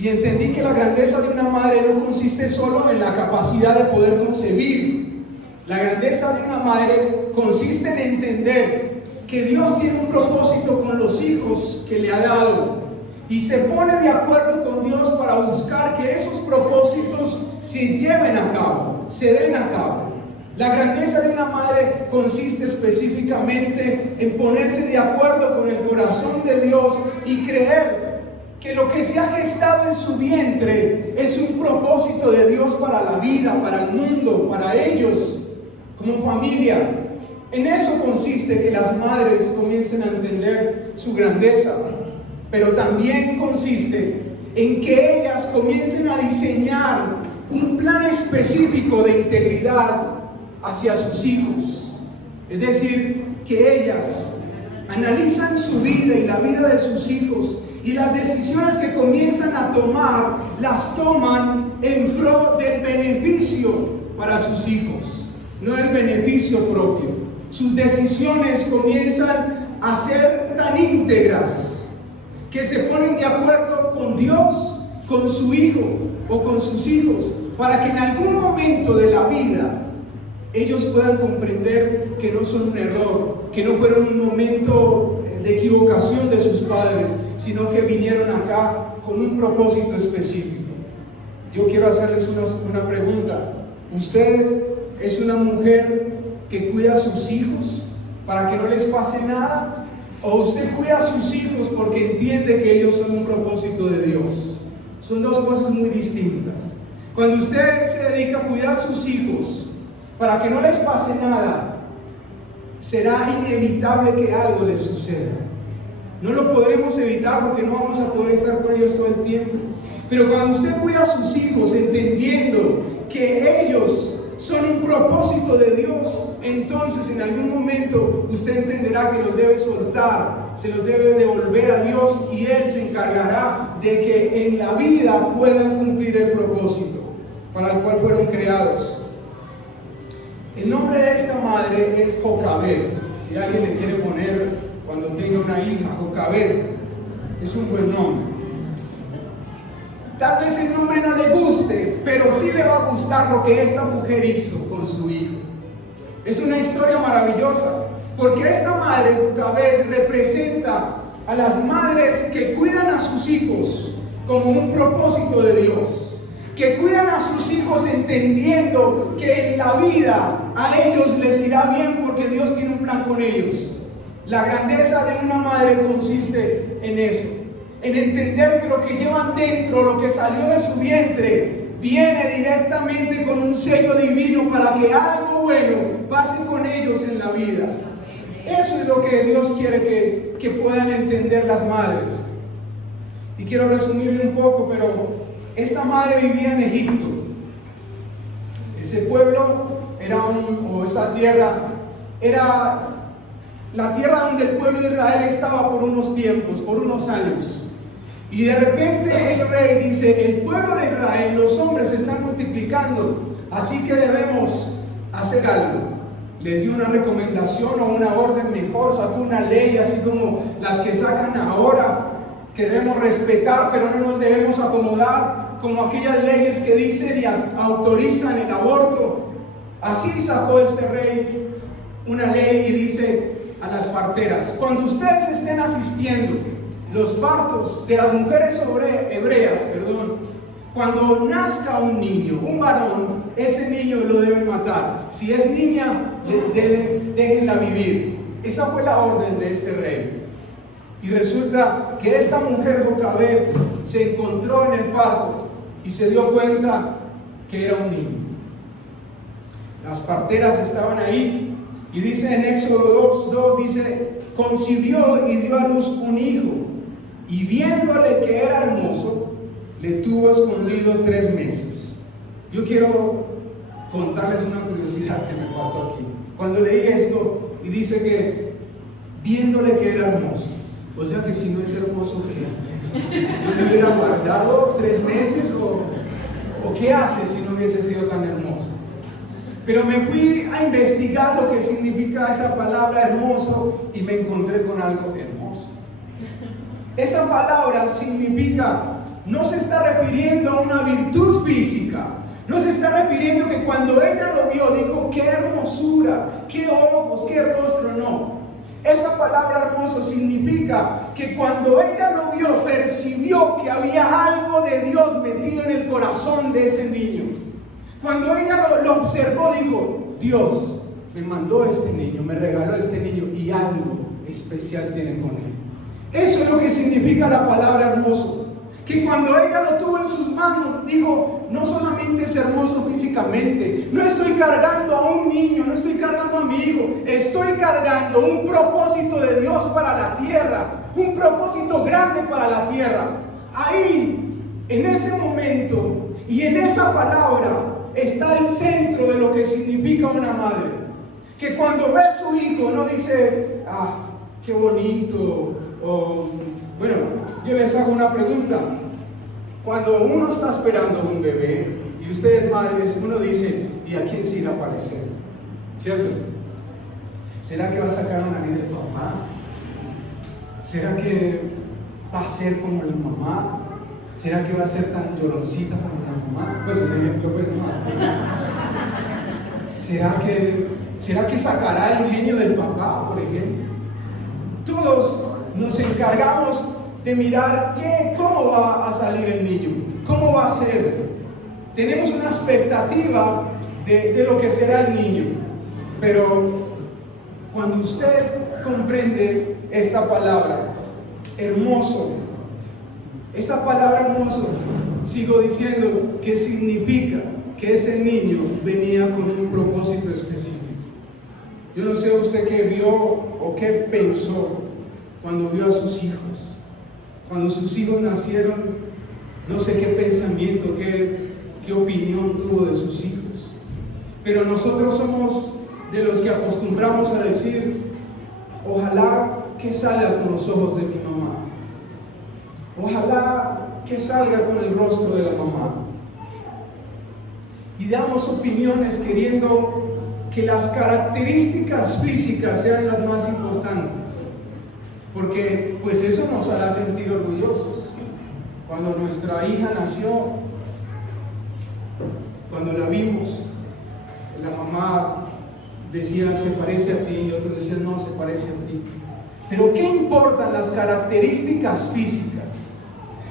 Y entendí que la grandeza de una madre no consiste solo en la capacidad de poder concebir. La grandeza de una madre consiste en entender que Dios tiene un propósito con los hijos que le ha dado y se pone de acuerdo con Dios para buscar que esos propósitos se lleven a cabo, se den a cabo. La grandeza de una madre consiste específicamente en ponerse de acuerdo con el corazón de Dios y creer que lo que se ha gestado en su vientre es un propósito de Dios para la vida, para el mundo, para ellos, como familia. En eso consiste que las madres comiencen a entender su grandeza, pero también consiste en que ellas comiencen a diseñar un plan específico de integridad hacia sus hijos. Es decir, que ellas analizan su vida y la vida de sus hijos, y las decisiones que comienzan a tomar, las toman en pro del beneficio para sus hijos, no el beneficio propio. Sus decisiones comienzan a ser tan íntegras que se ponen de acuerdo con Dios, con su hijo o con sus hijos, para que en algún momento de la vida ellos puedan comprender que no son un error, que no fueron un momento de equivocación de sus padres, sino que vinieron acá con un propósito específico. Yo quiero hacerles una pregunta. ¿Usted es una mujer que cuida a sus hijos para que no les pase nada? ¿O usted cuida a sus hijos porque entiende que ellos son un propósito de Dios? Son dos cosas muy distintas. Cuando usted se dedica a cuidar a sus hijos para que no les pase nada, será inevitable que algo les suceda. No lo podremos evitar porque no vamos a poder estar con ellos todo el tiempo. Pero cuando usted cuida a sus hijos entendiendo que ellos son un propósito de Dios, entonces en algún momento usted entenderá que los debe soltar, se los debe devolver a Dios y Él se encargará de que en la vida puedan cumplir el propósito para el cual fueron creados. El nombre de esta madre es Jocabed. Si alguien le quiere poner cuando tenga una hija, Jocabed, es un buen nombre. Tal vez el nombre no le guste, pero sí le va a gustar lo que esta mujer hizo con su hijo. Es una historia maravillosa, porque esta madre, Jocabed, representa a las madres que cuidan a sus hijos como un propósito de Dios, que cuidan a sus hijos entendiendo que en la vida a ellos les irá bien porque Dios tiene un plan con ellos. La grandeza de una madre consiste en eso, en entender que lo que llevan dentro, lo que salió de su vientre, viene directamente con un sello divino para que algo bueno pase con ellos en la vida. Eso es lo que Dios quiere que puedan entender las madres. Y quiero resumirle un poco, pero esta madre vivía en Egipto. Ese pueblo esa tierra era la tierra donde el pueblo de Israel estaba por unos tiempos, por unos años. Y de repente el rey dice: el pueblo de Israel, los hombres se están multiplicando, así que debemos hacer algo. Les dio una recomendación o una orden mejor, sacó una ley así como las que sacan ahora, que debemos respetar, pero no nos debemos acomodar, como aquellas leyes que dicen y autorizan el aborto. Así sacó este rey una ley y dice a las parteras: cuando ustedes estén asistiendo los partos de las mujeres hebreas, cuando nazca un niño, un varón, ese niño lo deben matar. Si es niña, déjenla vivir. Esa fue la orden de este rey. Y resulta que esta mujer, Jocabed, se encontró en el parto y se dio cuenta que era un niño. Las parteras estaban ahí y dice en Éxodo 2:2, dice: concibió y dio a luz un hijo, y viéndole que era hermoso, le tuvo escondido 3 meses. Yo quiero contarles una curiosidad que me pasó aquí. Cuando leí esto y dice que viéndole que era hermoso, o sea que si no es hermoso, ¿qué? ¿No le hubiera guardado 3 meses? ¿O qué hace si no hubiese sido tan hermoso? Pero me fui a investigar lo que significa esa palabra hermoso y me encontré con algo hermoso. Esa palabra significa no se está refiriendo a una virtud física. No se está refiriendo que cuando ella lo vio, dijo, qué hermosura, qué ojos, qué rostro, no. Esa palabra hermoso significa que cuando ella lo vio, percibió que había algo de Dios metido en el corazón de ese niño. Cuando ella lo observó, dijo, Dios me mandó este niño, me regaló este niño y algo especial tiene con él. Eso es lo que significa la palabra hermoso. Que cuando ella lo tuvo en sus manos, dijo, no solamente es hermoso físicamente, no estoy cargando a un niño, no estoy cargando a mi hijo, estoy cargando un propósito de Dios para la tierra, un propósito grande para la tierra. Ahí, en ese momento y en esa palabra, está el centro de lo que significa una madre. Que cuando ve a su hijo, no dice, qué bonito, o bueno, yo les hago una pregunta. Cuando uno está esperando un bebé y ustedes madres, uno dice, ¿y a quién se irá a parecer? ¿Cierto? ¿Será que va a sacar la nariz del papá? ¿Será que va a ser como la mamá? ¿Será que va a ser tan lloroncita como la mamá? Pues un ejemplo, pues más. ¿Será que sacará el genio del papá, por ejemplo? Todos nos encargamos de mirar cómo va a salir el niño, cómo va a ser. Tenemos una expectativa de lo que será el niño. Pero cuando usted comprende esta palabra, hermoso, esa palabra hermoso, sigo diciendo que significa que ese niño venía con un propósito específico. Yo no sé usted qué vio o qué pensó cuando vio a sus hijos. Cuando sus hijos nacieron, no sé qué pensamiento, qué opinión tuvo de sus hijos. Pero nosotros somos de los que acostumbramos a decir, ojalá que salga con los ojos de mi mamá. Ojalá que salga con el rostro de la mamá. Y damos opiniones queriendo que las características físicas sean las más importantes. Porque pues eso nos hará sentir orgullosos. Cuando nuestra hija nació, cuando la vimos, la mamá decía, se parece a ti, y otros decían, no, se parece a ti. Pero ¿qué importan las características físicas?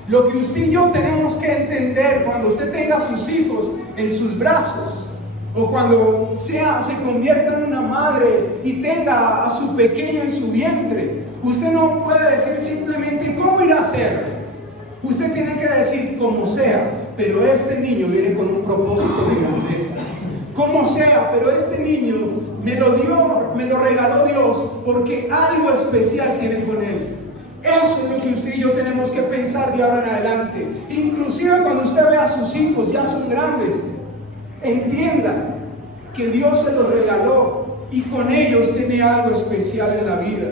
Lo que usted y yo tenemos que entender cuando usted tenga a sus hijos en sus brazos, o cuando se convierta en una madre y tenga a su pequeño en su vientre, usted no puede decir simplemente cómo irá a ser. Usted tiene que decir como sea, pero este niño viene con un propósito de grandeza. Como sea, pero este niño me lo dio, me lo regaló Dios porque algo especial tiene con él. Eso es lo que usted y yo tenemos que pensar de ahora en adelante. Inclusive cuando usted ve a sus hijos, ya son grandes, entiendan que Dios se los regaló y con ellos tiene algo especial en la vida.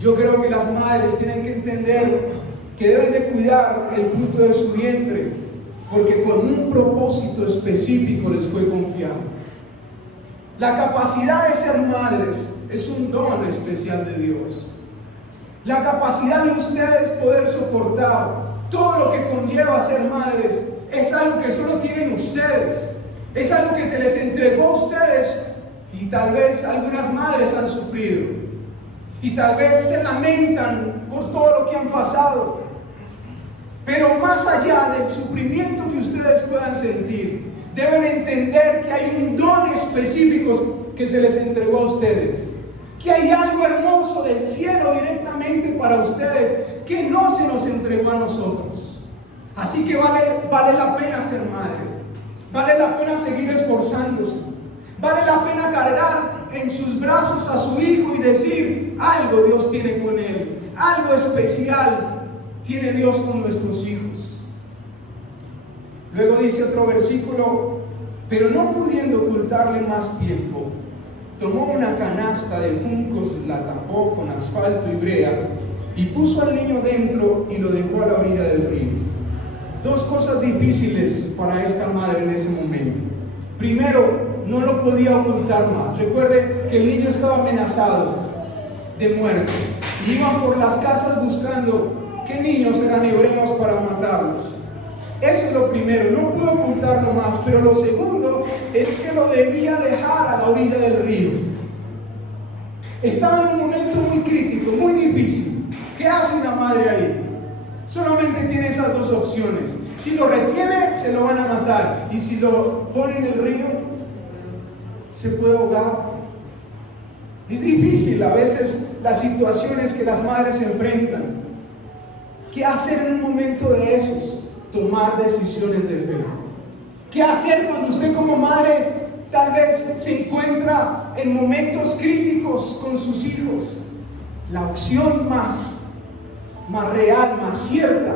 Yo creo que las madres tienen que entender que deben de cuidar el fruto de su vientre, porque con un propósito específico les fue confiado. La capacidad de ser madres es un don especial de Dios. La capacidad de ustedes poder soportar todo lo que conlleva ser madres es algo que solo tienen ustedes. Es algo que se les entregó a ustedes y tal vez algunas madres han sufrido. Y tal vez se lamentan por todo lo que han pasado. Pero más allá del sufrimiento que ustedes puedan sentir, deben entender que hay un don específico que se les entregó a ustedes. Que hay algo hermoso del cielo directamente para ustedes que no se nos entregó a nosotros. Así que vale la pena ser madre. Vale la pena seguir esforzándose. Vale la pena cargar en sus brazos a su hijo y decir, algo Dios tiene con él, algo especial tiene Dios con nuestros hijos. Luego dice otro versículo, pero no pudiendo ocultarle más tiempo, tomó una canasta de juncos, la tapó con asfalto y brea y puso al niño dentro y lo dejó a la orilla del río. Dos cosas difíciles para esta madre en ese momento. Primero, no lo podía ocultar más. Recuerde que el niño estaba amenazado de muerte. Y iban por las casas buscando qué niños eran hebreos para matarlos. Eso es lo primero, no puedo ocultarlo más. Pero lo segundo es que lo debía dejar a la orilla del río. Estaba en un momento muy crítico, muy difícil. ¿Qué hace una madre ahí? Solamente tiene esas dos opciones. Si lo retiene, se lo van a matar. Y si lo pone en el río, se puede ahogar. Es difícil a veces las situaciones que las madres se enfrentan. ¿Qué hacer en un momento de esos? Tomar decisiones de fe. ¿Qué hacer cuando usted como madre tal vez se encuentra en momentos críticos con sus hijos? La opción más real, más cierta,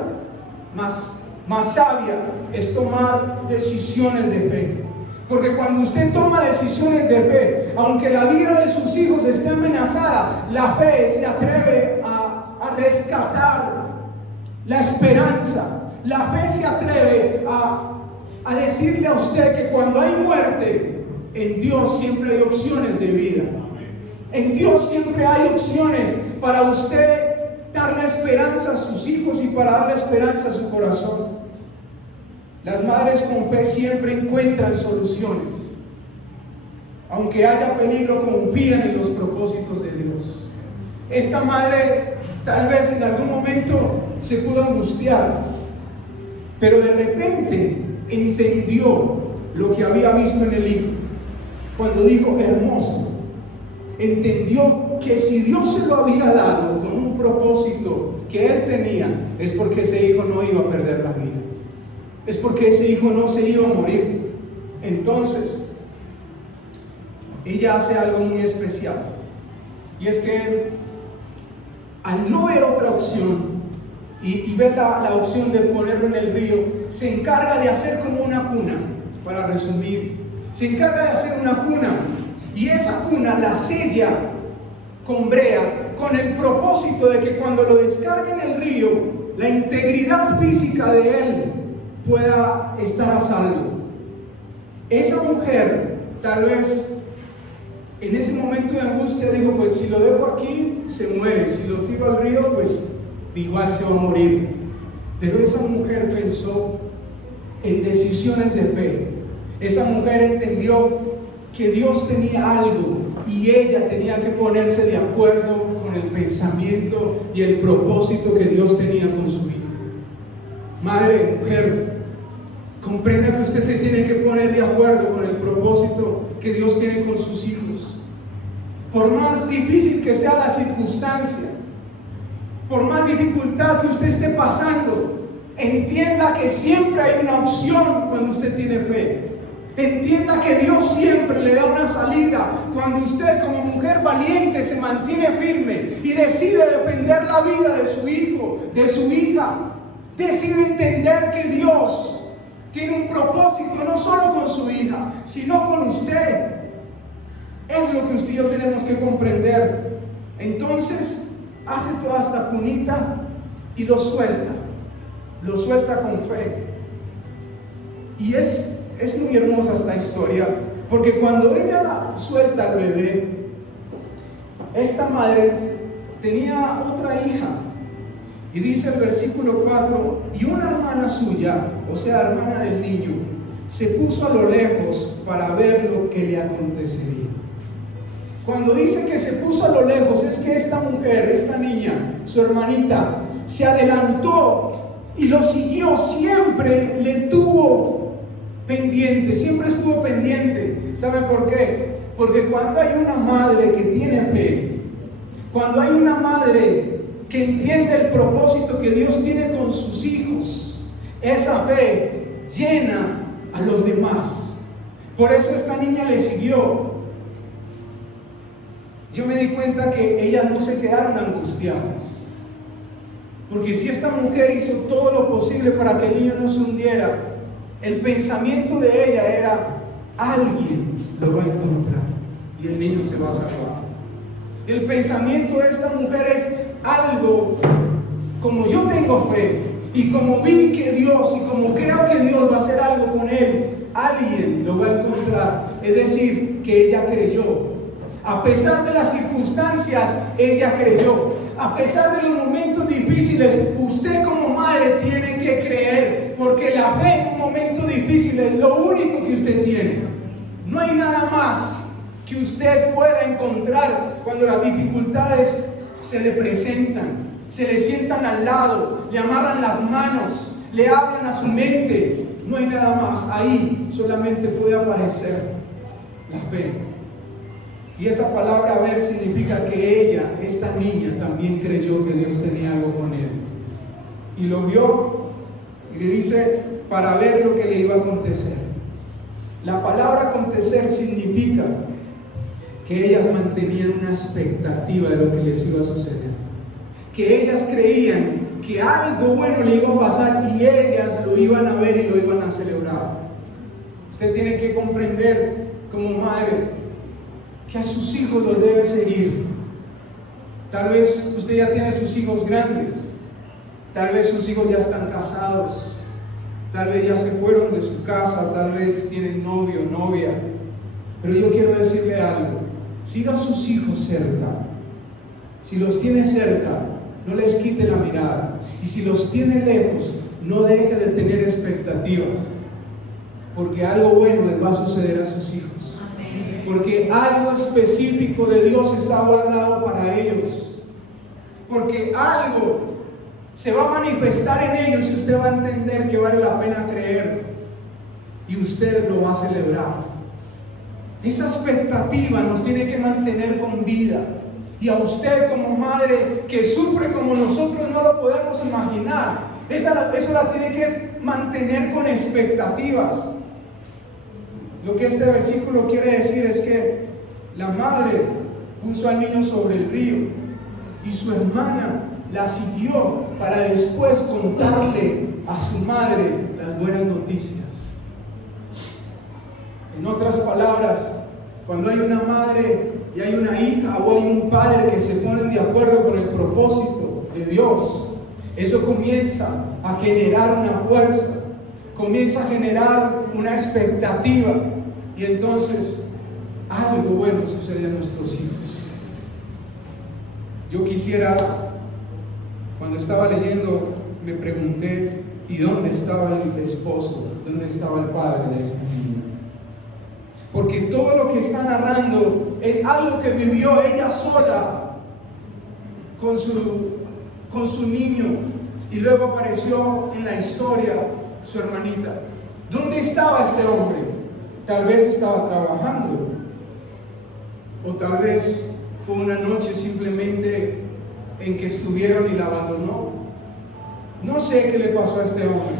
más sabia es tomar decisiones de fe. Porque cuando usted toma decisiones de fe, aunque la vida de sus hijos esté amenazada, la fe se atreve a rescatar la esperanza. La fe se atreve a decirle a usted que cuando hay muerte, en Dios siempre hay opciones de vida. En Dios siempre hay opciones para usted darle esperanza a sus hijos y para darle esperanza a su corazón. Las madres con fe siempre encuentran soluciones. Aunque haya peligro, confían en los propósitos de Dios. Esta madre tal vez en algún momento se pudo angustiar, pero de repente entendió lo que había visto en el hijo. Cuando dijo hermoso, entendió que si Dios se lo había dado con un propósito que él tenía, es porque ese hijo no iba a perder la vida. Es porque ese hijo no se iba a morir. Entonces, ella hace algo muy especial. Y es que al no ver otra opción y ver la opción de ponerlo en el río, se encarga de hacer como una cuna, para resumir. Se encarga de hacer una cuna, y esa cuna la sella con brea, con el propósito de que cuando lo descargue en el río, la integridad física de él pueda estar a salvo. Esa mujer, tal vez en ese momento de angustia, dijo: pues si lo dejo aquí, se muere. Si lo tiro al río, pues igual se va a morir. Pero esa mujer pensó en decisiones de fe. Esa mujer entendió que Dios tenía algo y ella tenía que ponerse de acuerdo con el pensamiento y el propósito que Dios tenía con su hijo. Madre, mujer, comprenda que usted se tiene que poner de acuerdo con el propósito que Dios tiene con sus hijos. Por más difícil que sea la circunstancia, por más dificultad que usted esté pasando, entienda que siempre hay una opción cuando usted tiene fe. Entienda que Dios siempre le da una salida cuando usted como mujer valiente se mantiene firme y decide defender la vida de su hijo, de su hija. Decide entender que Dios tiene un propósito no solo con su hija, sino con usted. Es lo que usted y yo tenemos que comprender. Entonces hace toda esta cunita y lo suelta con fe. Y es muy hermosa esta historia, porque cuando ella la suelta al bebé, esta madre tenía otra hija, y dice el versículo 4: y una hermana suya, o sea, hermana del niño, se puso a lo lejos para ver lo que le acontecería. Cuando dice que se puso a lo lejos, es que esta mujer, esta niña, su hermanita, se adelantó y lo siguió. Siempre le tuvo pendiente, siempre estuvo pendiente. ¿Sabe por qué? Porque cuando hay una madre que tiene fe, cuando hay una madre que entiende el propósito que Dios tiene con sus hijos, esa fe llena a los demás. Por eso esta niña le siguió. Yo me di cuenta que ellas no se quedaron angustiadas, porque si esta mujer hizo todo lo posible para que el niño no se hundiera, el pensamiento de ella era: alguien lo va a encontrar y el niño se va a salvar. El pensamiento de esta mujer es algo, como yo tengo fe y como vi que Dios y como creo que Dios va a hacer algo con él, alguien lo va a encontrar. Es decir, que ella creyó. A pesar de las circunstancias, ella creyó. a pesar de los momentos difíciles, usted como madre tiene que creer, porque la fe en un momento difícil es lo único que usted tiene. No hay nada más que usted pueda encontrar cuando las dificultades se le presentan, se le sientan al lado, le amarran las manos, le hablan a su mente. No hay nada más. Ahí solamente puede aparecer la fe. Y esa palabra ver significa que ella, esta niña, también creyó que Dios tenía algo con él. Y lo vio y le dice para ver lo que le iba a acontecer. La palabra acontecer significa que ellas mantenían una expectativa de lo que les iba a suceder. Que ellas creían que algo bueno le iba a pasar y ellas lo iban a ver y lo iban a celebrar. Usted tiene que comprender como madre que a sus hijos los debe seguir. Tal vez usted ya tiene sus hijos grandes, tal vez sus hijos ya están casados, tal vez ya se fueron de su casa, tal vez tienen novio o novia, pero yo quiero decirle algo: siga a sus hijos cerca. Si los tiene cerca, no les quite la mirada, y si los tiene lejos, no deje de tener expectativas, porque algo bueno les va a suceder a sus hijos. Porque algo específico de Dios está guardado para ellos. Porque algo se va a manifestar en ellos y usted va a entender que vale la pena creer. Y usted lo va a celebrar. Esa expectativa nos tiene que mantener con vida. Y a usted como madre que sufre como nosotros no lo podemos imaginar, eso la tiene que mantener con expectativas. Lo que este versículo quiere decir es que la madre puso al niño sobre el río y su hermana la siguió para después contarle a su madre las buenas noticias. En otras palabras, cuando hay una madre y hay una hija o hay un padre que se ponen de acuerdo con el propósito de Dios, eso comienza a generar una fuerza, comienza a generar una expectativa. Y entonces algo bueno sucede a nuestros hijos. Yo quisiera, cuando estaba leyendo, me pregunté: ¿y dónde estaba el esposo? ¿Dónde estaba el padre de esta niña? Porque todo lo que está narrando es algo que vivió ella sola con su niño, y luego apareció en la historia su hermanita. ¿Dónde estaba este hombre? Tal vez estaba trabajando, o tal vez fue una noche simplemente en que estuvieron y la abandonó. No sé qué le pasó a este hombre,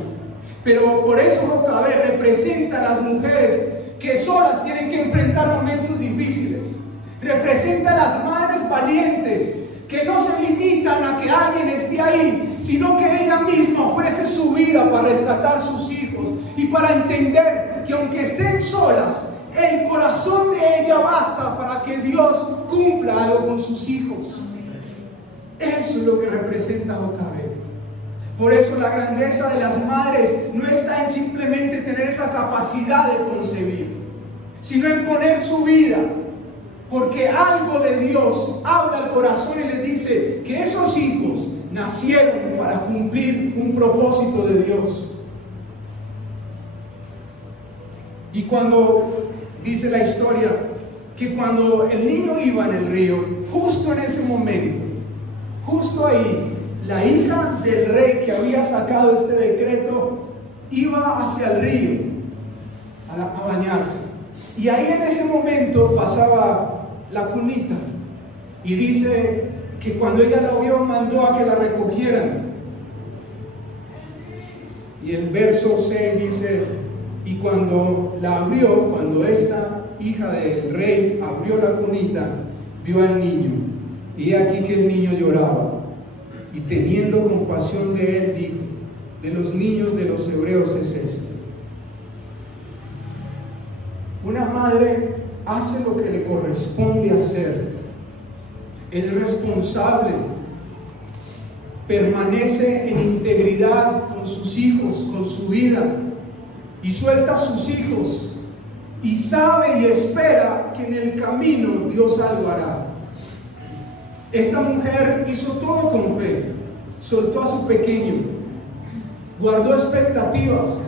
pero por eso Jocabed representa a las mujeres que solas tienen que enfrentar momentos difíciles. Representa a las madres valientes que no se limitan a que alguien esté ahí, sino que ella misma ofrece su vida para rescatar sus hijos y para entender que aunque estén solas, el corazón de ella basta para que Dios cumpla algo con sus hijos. Eso es lo que representa Jocabed. Por eso la grandeza de las madres no está en simplemente tener esa capacidad de concebir, sino en poner su vida, porque algo de Dios habla al corazón y le dice que esos hijos nacieron para cumplir un propósito de Dios. Y cuando dice la historia que cuando el niño iba en el río, justo en ese momento, justo ahí, la hija del rey que había sacado este decreto iba hacia el río a bañarse. Y ahí en ese momento pasaba la cunita. Y dice que cuando ella la vio, mandó a que la recogieran. Y el verso 6 dice: y cuando la abrió, cuando esta hija del rey abrió la cunita, vio al niño. Y aquí que el niño lloraba. Y teniendo compasión de él, dijo: de los niños de los hebreos es este. Una madre hace lo que le corresponde hacer. Es responsable. Permanece en integridad con sus hijos, con su vida. Y suelta a sus hijos. Y sabe y espera que en el camino Dios algo hará. Esta mujer hizo todo con fe, soltó a su pequeño, guardó expectativas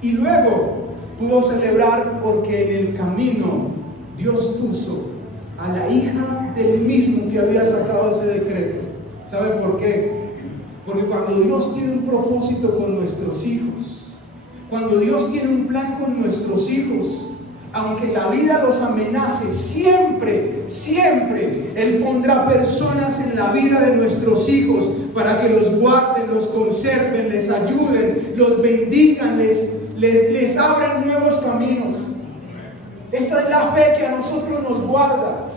y luego pudo celebrar porque en el camino Dios puso a la hija del mismo que había sacado ese decreto. ¿Sabe por qué? Porque cuando Dios tiene un propósito con nuestros hijos, cuando Dios tiene un plan con nuestros hijos, aunque la vida los amenace, siempre, siempre Él pondrá personas en la vida de nuestros hijos para que los guarden, los conserven, les ayuden, los bendigan, les abran nuevos caminos. Esa es la fe que a nosotros nos guarda.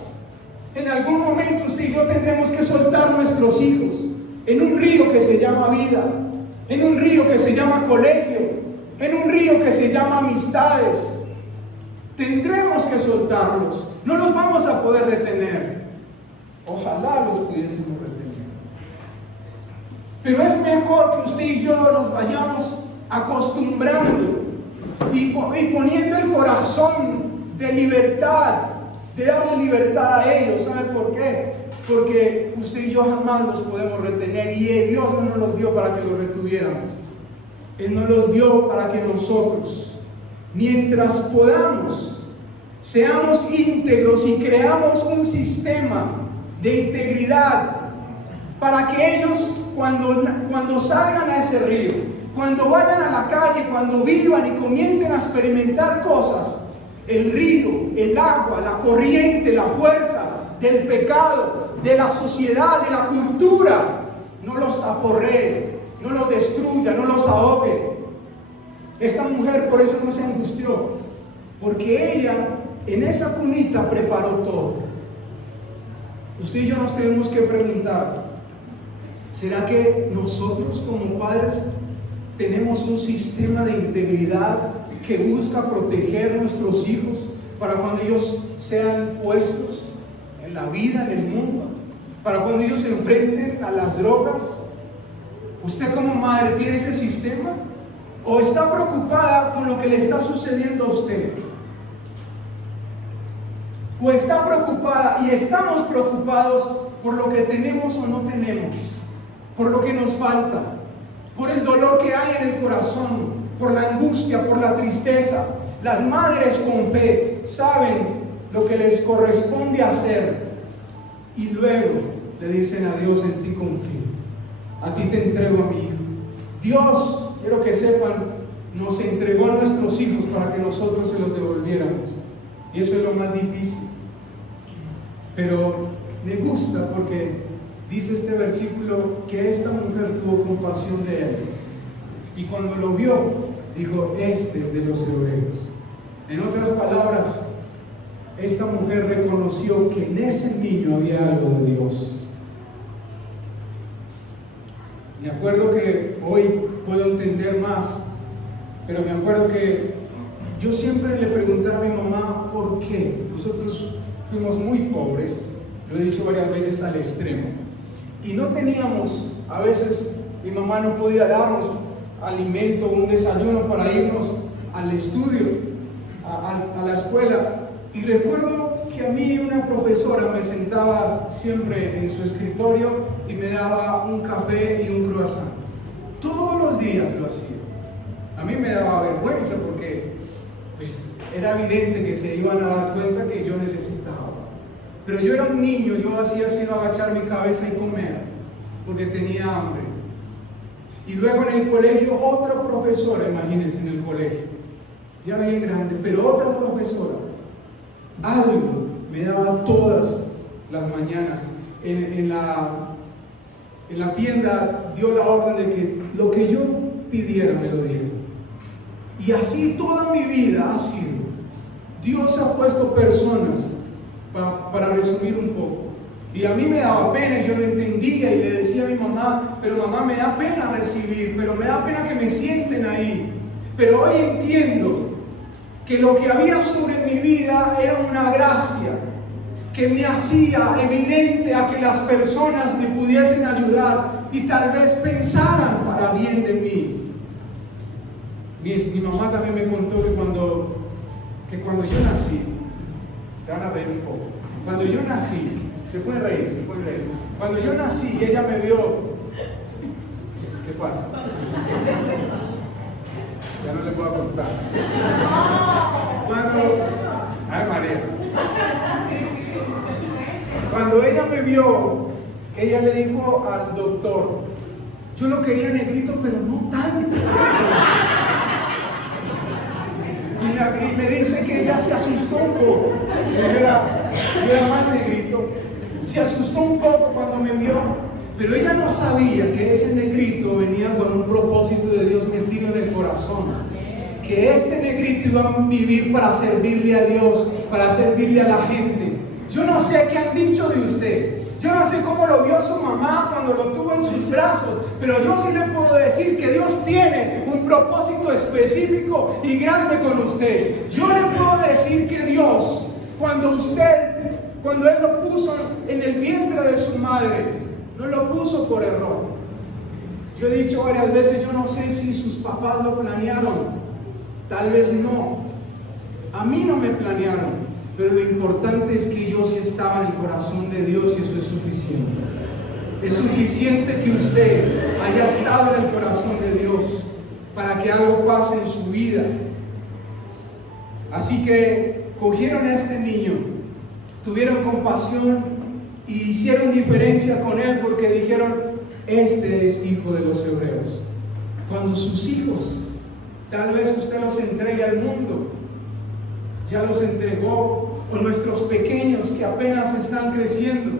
En algún momento usted y yo tendremos que soltar nuestros hijos en un río que se llama vida, en un río que se llama colegio, en un río que se llama amistades. Tendremos que soltarlos, no los vamos a poder retener. Ojalá los pudiésemos retener. Pero es mejor que usted y yo nos vayamos acostumbrando y poniendo el corazón de libertad, de darle libertad a ellos. ¿Sabe por qué? Porque usted y yo jamás los podemos retener, y Dios no nos los dio para que los retuviéramos. Él nos los dio para que nosotros, mientras podamos, seamos íntegros y creamos un sistema de integridad para que ellos cuando salgan a ese río, cuando vayan a la calle, cuando vivan y comiencen a experimentar cosas, el río, el agua, la corriente, la fuerza del pecado, de la sociedad, de la cultura, no los aporree, no los destruya, no los ahogue. Esta mujer por eso no se angustió, porque ella en esa cunita preparó todo. Usted y yo nos tenemos que preguntar, ¿será que nosotros como padres tenemos un sistema de integridad que busca proteger a nuestros hijos para cuando ellos sean puestos en la vida, en el mundo, para cuando ellos se enfrenten a las drogas? ¿Usted como madre tiene ese sistema? ¿O está preocupada con lo que le está sucediendo a usted? ¿O está preocupada y estamos preocupados por lo que tenemos o no tenemos? Por lo que nos falta, por el dolor que hay en el corazón, por la angustia, por la tristeza. Las madres con fe saben lo que les corresponde hacer y luego le dicen a Dios: en ti confío, a ti te entrego a mi hijo. Dios, quiero que sepan, nos entregó a nuestros hijos para que nosotros se los devolviéramos, y eso es lo más difícil. Pero me gusta porque dice este versículo que esta mujer tuvo compasión de él, y cuando lo vio dijo: este es de los hebreos. En otras palabras, esta mujer reconoció que en ese niño había algo de Dios. Me acuerdo que hoy puedo entender más, pero me acuerdo que yo siempre le preguntaba a mi mamá por qué. Nosotros fuimos muy pobres, lo he dicho varias veces, al extremo, y no teníamos, a veces mi mamá no podía darnos alimento, un desayuno para irnos al estudio, a la escuela. Y recuerdo que a mí una profesora me sentaba siempre en su escritorio y me daba un café y un croissant. Todos los días lo hacía. A mí me daba vergüenza porque pues, era evidente que se iban a dar cuenta que yo necesitaba. Pero yo era un niño, yo hacía así, agachar mi cabeza y comer, porque tenía hambre. Y luego en el colegio, otra profesora, imagínense, en el colegio, ya bien grande, pero otra profesora, algo me daba todas las mañanas. En la tienda dio la orden de que lo que yo pidiera me lo diera. Y así toda mi vida ha sido. Dios ha puesto personas, para resumir un poco. Y a mí me daba pena, y yo lo entendía y le decía a mi mamá: pero mamá, me da pena recibir, pero me da pena que me sienten ahí. Pero hoy entiendo que lo que había sobre mi vida era una gracia que me hacía evidente a que las personas me pudiesen ayudar y tal vez pensaran para bien de mí. Mi mamá también me contó que cuando yo nací, se van a reír un poco, cuando yo nací, Se puede reír, se puede reír. Cuando yo nací y ella me vio, ¿qué pasa? Ya no le puedo contar. Ay, María. Cuando ella me vio, ella le dijo al doctor, yo lo quería negrito, pero no tanto. Y me dice que ella se asustó un poco. Yo era más negrito. Se asustó un poco cuando me vio, pero ella no sabía que ese negrito venía con un propósito de Dios metido en el corazón. Que este negrito iba a vivir para servirle a Dios, para servirle a la gente. Yo no sé qué han dicho de usted. Yo no sé cómo lo vio su mamá cuando lo tuvo en sus brazos, pero yo sí le puedo decir que Dios tiene un propósito específico y grande con usted. Yo le puedo decir que Dios, cuando Él lo puso en el vientre de su madre, no lo puso por error. Yo he dicho varias veces, yo no sé si sus papás lo planearon, tal vez no. A mí no me planearon. Pero lo importante es que yo sí estaba en el corazón de Dios y eso es suficiente. Es suficiente que usted haya estado en el corazón de Dios para que algo pase en su vida. Así que cogieron a este niño, tuvieron compasión y hicieron diferencia con él porque dijeron, este es hijo de los hebreos. Cuando sus hijos, tal vez usted los entregue al mundo, ya los entregó, o nuestros pequeños que apenas están creciendo.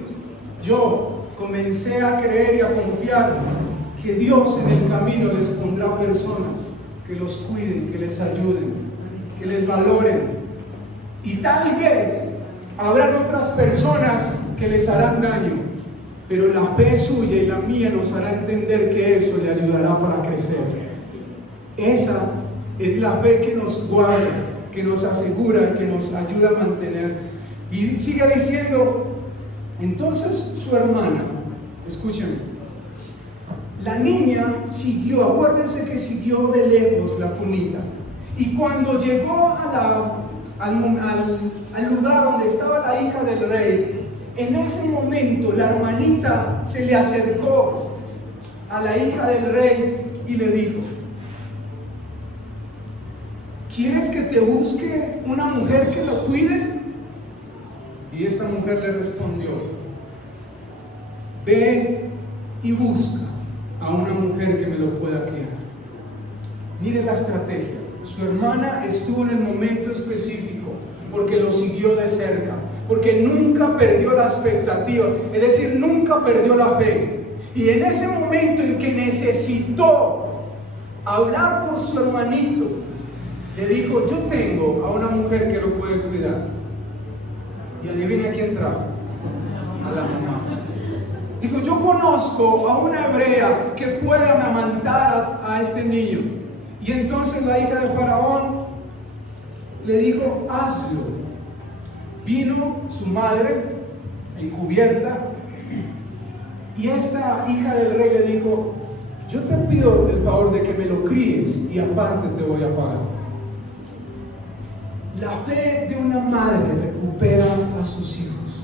Yo comencé a creer y a confiar que Dios en el camino les pondrá personas que los cuiden, que les ayuden, que les valoren. Y tal vez habrán otras personas que les harán daño, pero la fe suya y la mía nos hará entender que eso le ayudará para crecer. Esa es la fe que nos guarda, que nos asegura, que nos ayuda a mantener. Y sigue diciendo, entonces su hermana, escuchen, la niña siguió, acuérdense que siguió de lejos la cunita, y cuando llegó al lugar donde estaba la hija del rey, en ese momento la hermanita se le acercó a la hija del rey y le dijo, ¿quieres que te busque una mujer que lo cuide? Y esta mujer le respondió, ve y busca a una mujer que me lo pueda criar. Mire la estrategia. Su hermana estuvo en el momento específico porque lo siguió de cerca, porque nunca perdió la expectativa, es decir, nunca perdió la fe. Y en ese momento en que necesitó hablar por su hermanito, le dijo, yo tengo a una mujer que lo puede cuidar. Y adivina quién trajo. A la mamá. Dijo, yo conozco a una hebrea que puede amamantar a este niño. Y entonces la hija del faraón le dijo, hazlo. Vino su madre encubierta y esta hija del rey le dijo, yo te pido el favor de que me lo críes y aparte te voy a pagar. La fe de una madre recupera a sus hijos,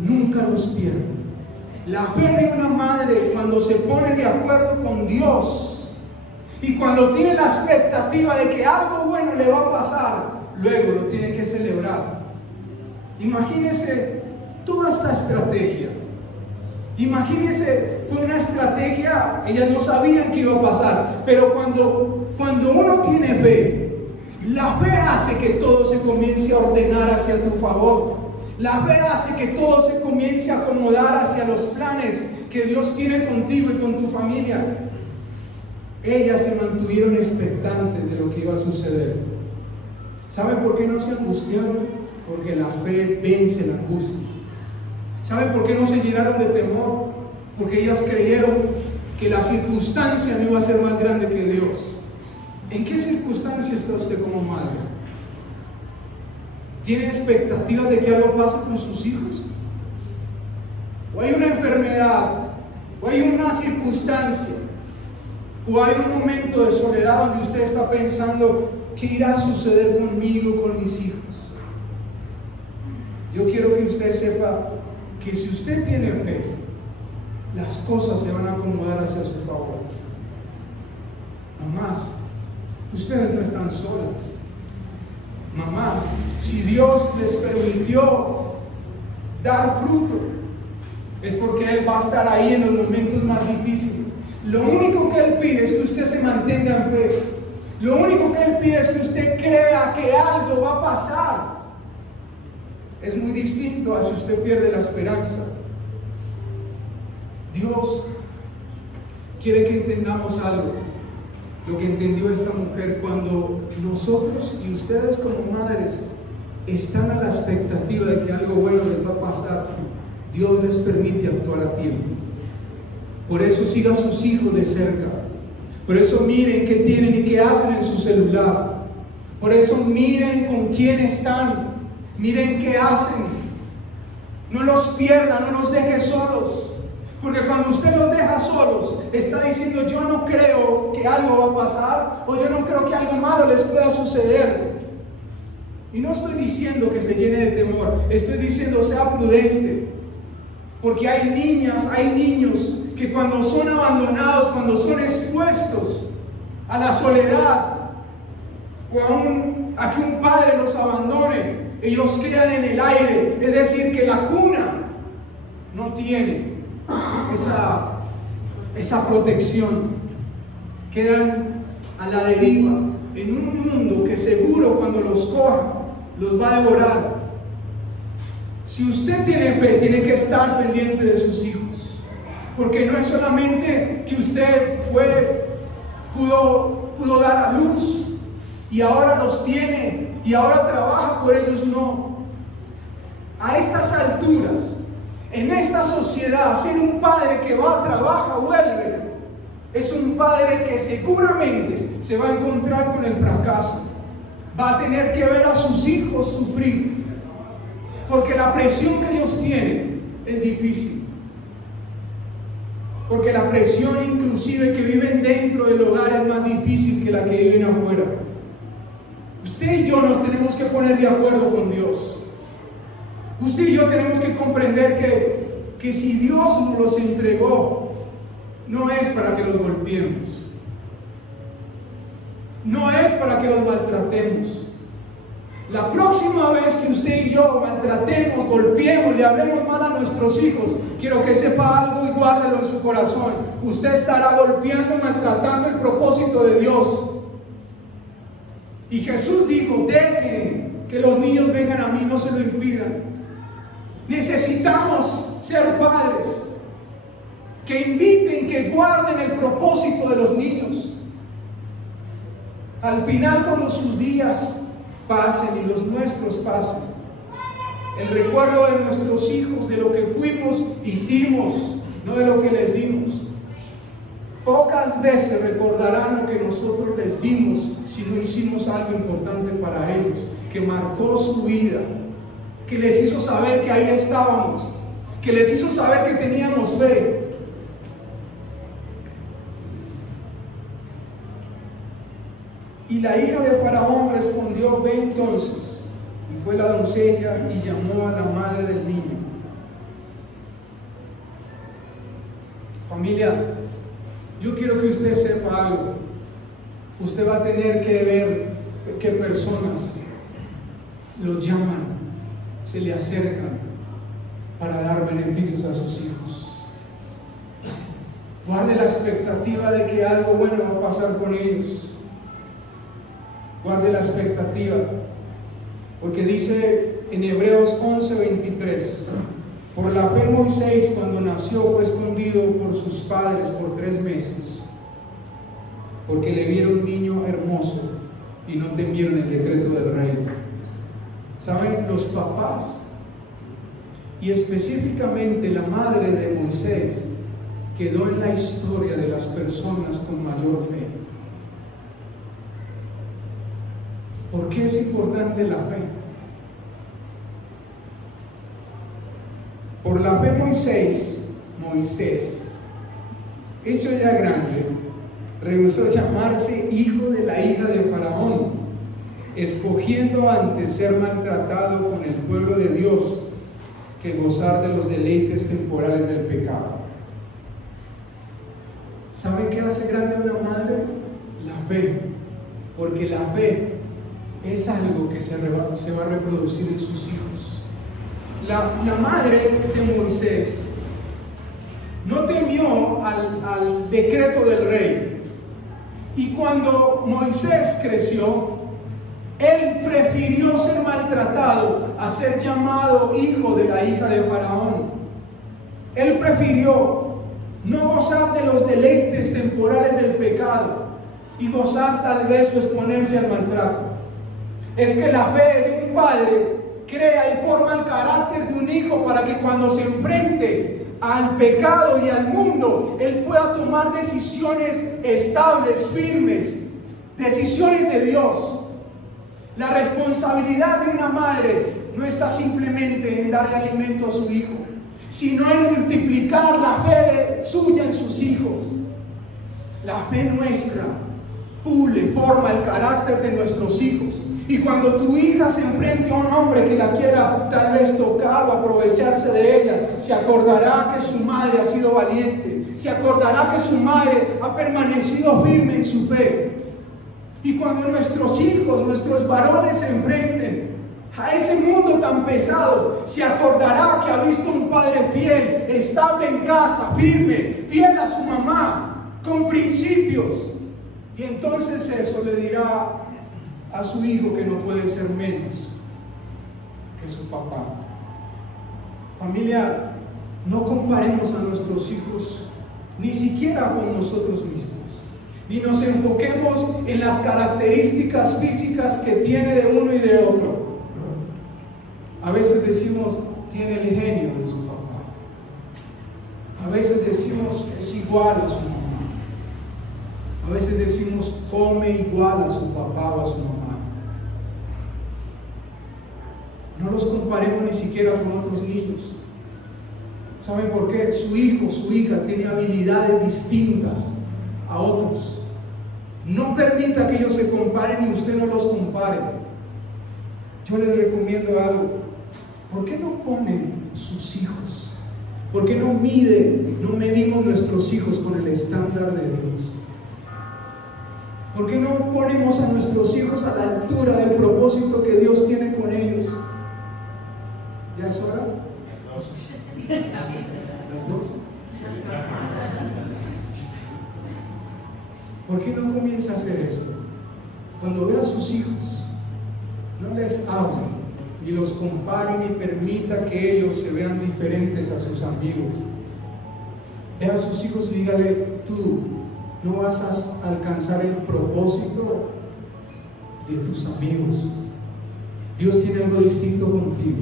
nunca los pierde. La fe de una madre cuando se pone de acuerdo con Dios y cuando tiene la expectativa de que algo bueno le va a pasar, luego lo tiene que celebrar. Imagínese toda esta estrategia. Imagínese con una estrategia, ellas no sabían qué iba a pasar, pero cuando uno tiene fe, la fe hace que todo se comience a ordenar hacia tu favor. La fe hace que todo se comience a acomodar hacia los planes que Dios tiene contigo y con tu familia. Ellas se mantuvieron expectantes de lo que iba a suceder. ¿Saben por qué no se angustiaron? Porque la fe vence la angustia. ¿Saben por qué no se llenaron de temor? Porque ellas creyeron que la circunstancia no iba a ser más grande que Dios. ¿En qué circunstancia está usted como madre? ¿Tiene expectativas de que algo pase con sus hijos? ¿O hay una enfermedad? ¿O hay una circunstancia? ¿O hay un momento de soledad donde usted está pensando qué irá a suceder conmigo, con mis hijos? Yo quiero que usted sepa que si usted tiene fe, las cosas se van a acomodar hacia su favor. Mamás, ustedes no están solas. Mamás, si Dios les permitió dar fruto, es porque Él va a estar ahí en los momentos más difíciles. Lo único que Él pide es que usted se mantenga en fe. Lo único que Él pide es que usted crea que algo va a pasar. Es muy distinto a si usted pierde la esperanza. Dios quiere que entendamos algo, lo que entendió esta mujer. Cuando nosotros y ustedes como madres están a la expectativa de que algo bueno les va a pasar, Dios les permite actuar a tiempo. Por eso siga a sus hijos de cerca. Por eso miren qué tienen y qué hacen en su celular. Por eso miren con quién están. Miren qué hacen. No los pierda, no los deje solos. Porque cuando usted los deja solos, está diciendo: yo no creo que algo va a pasar, o yo no creo que algo malo les pueda suceder. Y no estoy diciendo que se llene de temor, estoy diciendo sea prudente. Porque hay niñas, hay niños que cuando son abandonados, cuando son expuestos a la soledad, o a que un padre los abandone, ellos quedan en el aire. Es decir, que la cuna no tiene esa protección. Quedan a la deriva en un mundo que seguro cuando los coja los va a devorar. Si usted tiene fe, tiene que estar pendiente de sus hijos, porque no es solamente que usted pudo dar a luz y ahora los tiene y ahora trabaja por ellos. No. A estas alturas, en esta sociedad, ser un padre que va, trabaja, vuelve, es un padre que seguramente se va a encontrar con el fracaso. Va a tener que ver a sus hijos sufrir, porque la presión que ellos tienen es difícil. Porque la presión inclusive que viven dentro del hogar es más difícil que la que viven afuera. Usted y yo nos tenemos que poner de acuerdo con Dios. Usted y yo tenemos que comprender que si Dios nos los entregó, no es para que los golpeemos. No es para que los maltratemos. La próxima vez que usted y yo maltratemos, golpeemos, le hablemos mal a nuestros hijos, quiero que sepa algo y guárdelo en su corazón. Usted estará golpeando y maltratando el propósito de Dios. Y Jesús dijo: dejen que los niños vengan a mí, no se lo impidan. Necesitamos ser padres que inviten, que guarden el propósito de los niños. Al final, cuando sus días pasen y los nuestros pasen, el recuerdo de nuestros hijos, de lo que fuimos, hicimos, no de lo que les dimos. Pocas veces recordarán lo que nosotros les dimos si no hicimos algo importante para ellos, que marcó su vida, que les hizo saber que ahí estábamos, que les hizo saber que teníamos fe. Y la hija de Faraón respondió: ve entonces. Y fue la doncella y llamó a la madre del niño. Familia, yo quiero que usted sepa algo. Usted va a tener que ver qué personas los llaman, se le acercan para dar beneficios a sus hijos. Guarde la expectativa de que algo bueno va a pasar con ellos. Guarde la expectativa, porque dice en Hebreos 11:23: por la fe Moisés, cuando nació, fue escondido por sus padres por 3 meses, porque le vieron niño hermoso y no temieron el decreto del rey. ¿Saben? Los papás, y específicamente la madre de Moisés, quedó en la historia de las personas con mayor fe. ¿Por qué es importante la fe? Por la fe Moisés, hecho ya grande, rehusó llamarse hijo de la hija de Faraón, escogiendo antes ser maltratado con el pueblo de Dios que gozar de los deleites temporales del pecado. ¿Sabe qué hace grande a una madre? La fe, porque la fe es algo que se va a reproducir en sus hijos. La madre de Moisés no temió al decreto del rey, y cuando Moisés creció, él prefirió ser maltratado a ser llamado hijo de la hija de Faraón. Él prefirió no gozar de los deleites temporales del pecado y gozar tal vez o exponerse al maltrato. Es que la fe de un padre crea y forma el carácter de un hijo para que cuando se enfrente al pecado y al mundo, él pueda tomar decisiones estables, firmes, decisiones de Dios. La responsabilidad de una madre no está simplemente en darle alimento a su hijo, sino en multiplicar la fe suya en sus hijos. La fe nuestra pule, forma el carácter de nuestros hijos. Y cuando tu hija se enfrente a un hombre que la quiera tal vez tocar o aprovecharse de ella, se acordará que su madre ha sido valiente, se acordará que su madre ha permanecido firme en su fe. Y cuando nuestros hijos, nuestros varones se enfrenten a ese mundo tan pesado, se acordará que ha visto un padre fiel, estable en casa, firme, fiel a su mamá, con principios. Y entonces eso le dirá a su hijo que no puede ser menos que su papá. Familia, no comparemos a nuestros hijos ni siquiera con nosotros mismos, ni nos enfoquemos en las características físicas que tiene de uno y de otro. A veces decimos, tiene el genio de su papá. A veces decimos, es igual a su mamá. A veces decimos, come igual a su papá o a su mamá. No los comparemos ni siquiera con otros niños. ¿Saben por qué? Su hijo, su hija tiene habilidades distintas a otros. No permita que ellos se comparen y usted no los compare. Yo les recomiendo algo. ¿Por qué no ponen sus hijos? ¿Por qué no medimos nuestros hijos con el estándar de Dios? ¿Por qué no ponemos a nuestros hijos a la altura del propósito que Dios tiene con ellos? ¿Ya es hora? Las 12. ¿Por qué no comienza a hacer esto? Cuando vea a sus hijos, no les hable ni los compare ni permita que ellos se vean diferentes a sus amigos. Vea a sus hijos y dígale, tú no vas a alcanzar el propósito de tus amigos. Dios tiene algo distinto contigo.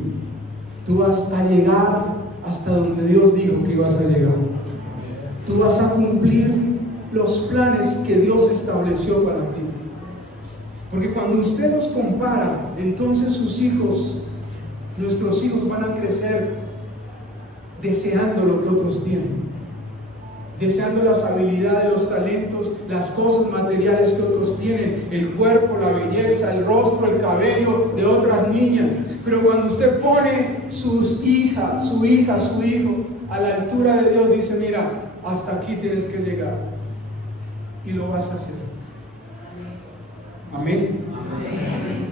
Tú vas a llegar hasta donde Dios dijo que ibas a llegar. Tú vas a cumplir los planes que Dios estableció para ti. Porque cuando usted los compara, entonces sus hijos, nuestros hijos van a crecer deseando lo que otros tienen, deseando las habilidades, los talentos, las cosas materiales que otros tienen, el cuerpo, la belleza, el rostro, el cabello de otras niñas. Pero cuando usted pone su hijo a la altura de Dios, dice, mira, hasta aquí tienes que llegar, y lo vas a hacer. Amén. Amén.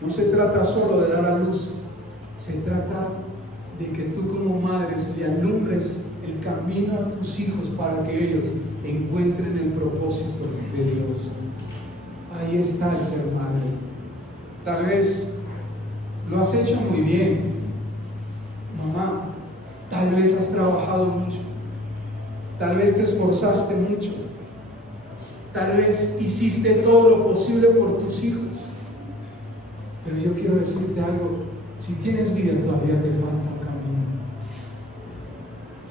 No se trata solo de dar a luz, se trata de que tú como madres le alumbres el camino a tus hijos para que ellos encuentren el propósito de Dios. Ahí está el ser madre. Tal vez lo has hecho muy bien, mamá. Tal vez has trabajado mucho, tal vez te esforzaste mucho, tal vez hiciste todo lo posible por tus hijos. Pero yo quiero decirte algo, si tienes vida todavía te falta un camino.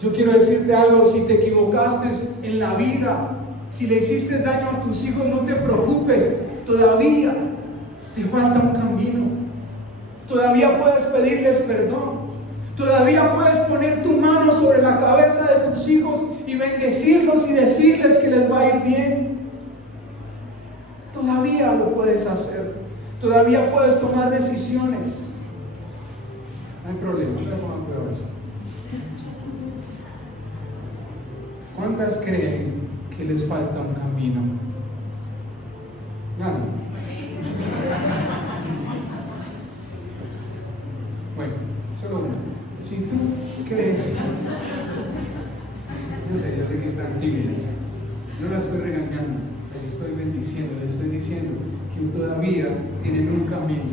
Yo quiero decirte algo, si te equivocaste en la vida, si le hiciste daño a tus hijos, no te preocupes, todavía te falta un camino. Todavía puedes pedirles perdón. Todavía puedes poner tu mano sobre la cabeza de tus hijos y bendecirlos y decirles que les va a ir bien. Todavía lo puedes hacer. Todavía puedes tomar decisiones. No hay problema, no pongan cuidado eso. ¿Cuántas creen que les falta un camino? Nada. Bueno, solo una. Si tú crees, yo sé que están tímidas. No las estoy regañando, les estoy bendiciendo, les estoy diciendo que todavía tienen un camino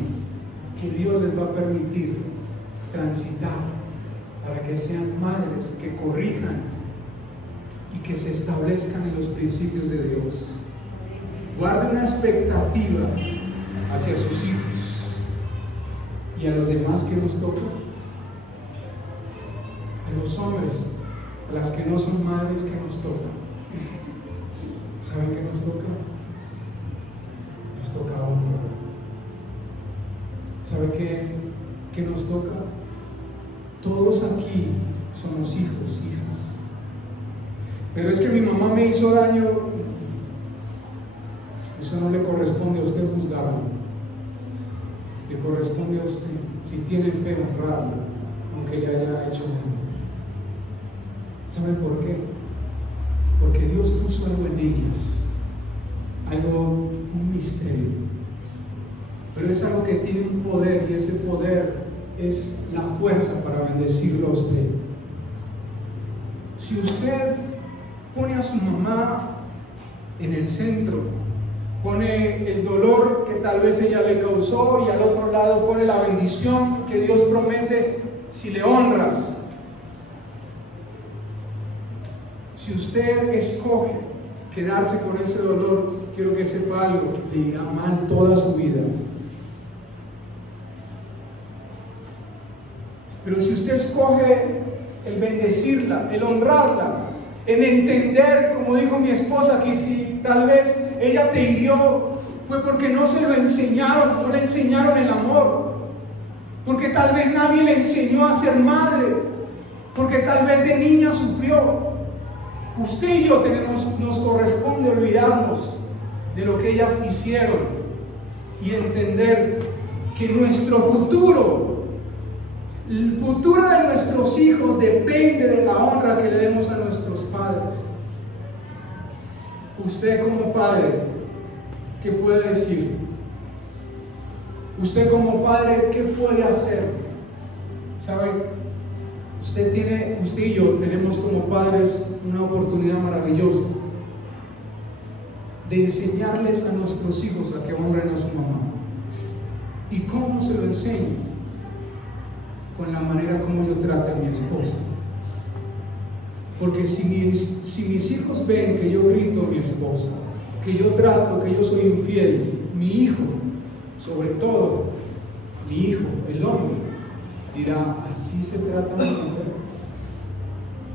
que Dios les va a permitir transitar para que sean madres que corrijan y que se establezcan en los principios de Dios. Guarde una expectativa hacia sus hijos y a los demás que nos toca, a los hombres, a las que no son madres que nos toca. ¿Saben qué nos toca? Nos toca honrar. ¿Saben qué nos toca? Todos aquí somos hijos, hijas. Pero es que mi mamá me hizo daño. Eso no le corresponde a usted juzgarlo. Le corresponde a usted, si tiene fe, honrarlo, aunque le haya hecho daño. ¿Saben por qué? Porque Dios puso algo en ellas, un misterio. Pero es algo que tiene un poder, y ese poder es la fuerza para bendecirlo a usted. Si usted pone a su mamá en el centro, pone el dolor que tal vez ella le causó, y al otro lado pone la bendición que Dios promete si le honras. Si usted escoge quedarse con ese dolor, quiero que sepa algo, le irá mal toda su vida. Pero si usted escoge el bendecirla, el honrarla, en entender, como dijo mi esposa, que si tal vez ella te hirió, fue porque no se lo enseñaron, no le enseñaron el amor, porque tal vez nadie le enseñó a ser madre, porque tal vez de niña sufrió. Usted y yo nos corresponde olvidarnos de lo que ellas hicieron y entender que nuestro futuro, el futuro de nuestros hijos depende de la honra que le demos a nuestros padres. Usted como padre, ¿qué puede decir? Usted como padre, ¿qué puede hacer? ¿Sabe? Usted y yo tenemos como padres una oportunidad maravillosa de enseñarles a nuestros hijos a que honren a su mamá. ¿Y cómo se lo enseño? Con la manera como yo trato a mi esposa. Porque si mis hijos ven que yo grito a mi esposa, que yo trato, que yo soy infiel, mi hijo, sobre todo, mi hijo, el hombre, dirá, así se trata a la mujer.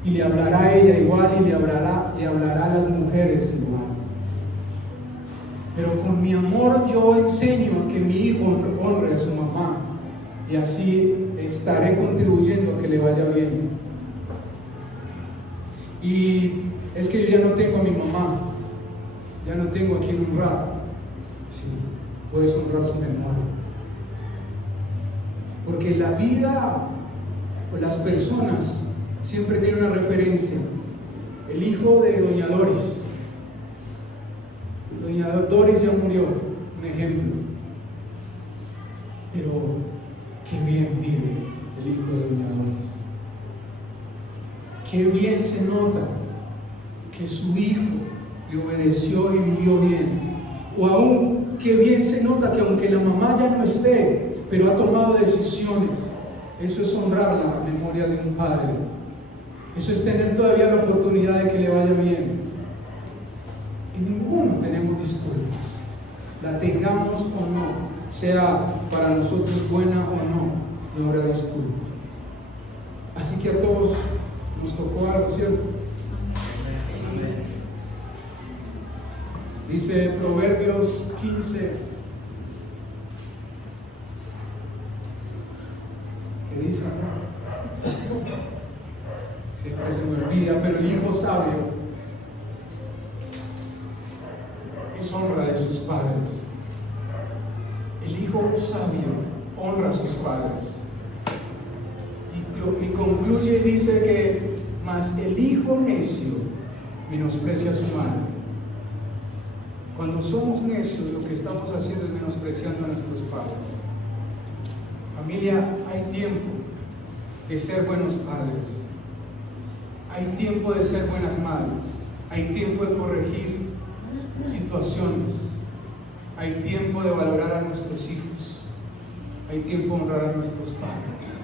Y le hablará a ella igual, y le hablará a las mujeres igual. Pero con mi amor yo enseño a que mi hijo honre a su mamá, y así estaré contribuyendo a que le vaya bien. Y es que yo ya no tengo a mi mamá, ya no tengo a quien honrar. Sí, puedes honrar su memoria. Porque la vida o las personas siempre tienen una referencia. El hijo de Doña Doris. Doña Doris ya murió, un ejemplo. Pero qué bien vive el hijo de Doña Doris. Qué bien se nota que su hijo le obedeció y vivió bien. O aún, qué bien se nota que aunque la mamá ya no esté, pero ha tomado decisiones. Eso es honrar la memoria de un padre. Eso es tener todavía la oportunidad de que le vaya bien. Y ninguno tenemos disculpas. La tengamos o no, sea para nosotros buena o no, no habrá disculpa. Así que a todos nos tocó algo, ¿cierto? Dice Proverbios 15, que dice acá, siempre se me olvida, pero el hijo sabio es honra de sus padres. El hijo sabio honra a sus padres. y concluye y dice que mas el hijo necio menosprecia a su madre. Cuando somos necios, lo que estamos haciendo es menospreciando a nuestros padres. Familia, hay tiempo de ser buenos padres, hay tiempo de ser buenas madres, hay tiempo de corregir situaciones, hay tiempo de valorar a nuestros hijos, hay tiempo de honrar a nuestros padres.